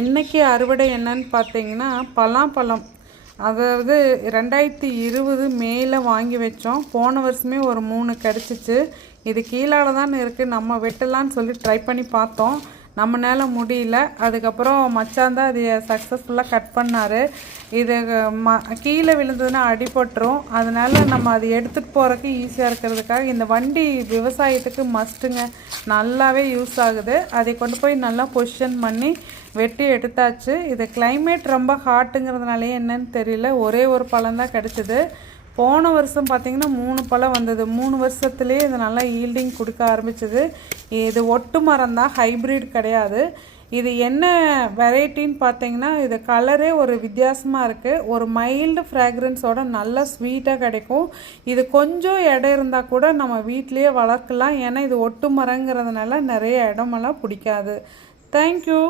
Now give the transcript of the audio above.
இன்றைக்கி அறுவடை என்னன்னு பார்த்தீங்கன்னா பலாப்பழம். அதாவது 2020 மேல வாங்கி வச்சோம். போன வருஷமே ஒரு 3 கிடச்சிச்சு. இது கீழால தான் இருக்குது, நம்ம வெட்டலான்னு சொல்லி ட்ரை பண்ணி பார்த்தோம். நம்மளால முடியல. அதுக்கப்புறம் மச்சான் தான் அது சக்ஸஸ்ஃபுல்லாக கட் பண்ணார். இது கீழே விழுந்ததுன்னா அடிபட்டுரும். அதனால் நம்ம அது எடுத்துகிட்டு போகிறதுக்கு ஈஸியாக இருக்கிறதுக்காக இந்த வண்டி விவசாயத்துக்கு மஸ்ட்டுங்க. நல்லாவே யூஸ் ஆகுது. அதை கொண்டு போய் நல்லா பொசிஷன் பண்ணி வெட்டி எடுத்தாச்சு. இது கிளைமேட் ரொம்ப ஹாட்டுங்கிறதுனாலே என்னன்னு தெரியல, ஒரே ஒரு பழம் தான் கிடச்சிது. போன வருஷம் பார்த்திங்கன்னா 3 பழம் வந்தது. 3 வருஷத்துலேயே இது நல்லா ஈல்டிங் கொடுக்க ஆரம்பிச்சிது. இது ஒட்டு மரம் தான், ஹைப்ரிட் கிடையாது. இது என்ன வெரைட்டின்னு பார்த்தீங்கன்னா, இது கலரே ஒரு வித்தியாசமாக இருக்குது. ஒரு மைல்டு ஃப்ராக்ரன்ஸோட நல்லா ஸ்வீட்டாக கிடைக்கும். இது கொஞ்சம் இடம் இருந்தால் கூட நம்ம வீட்லேயே வளர்க்கலாம். ஏன்னா இது ஒட்டு மரங்கிறதுனால நிறைய இடமெல்லாம் பிடிக்காது. தேங்க்யூ.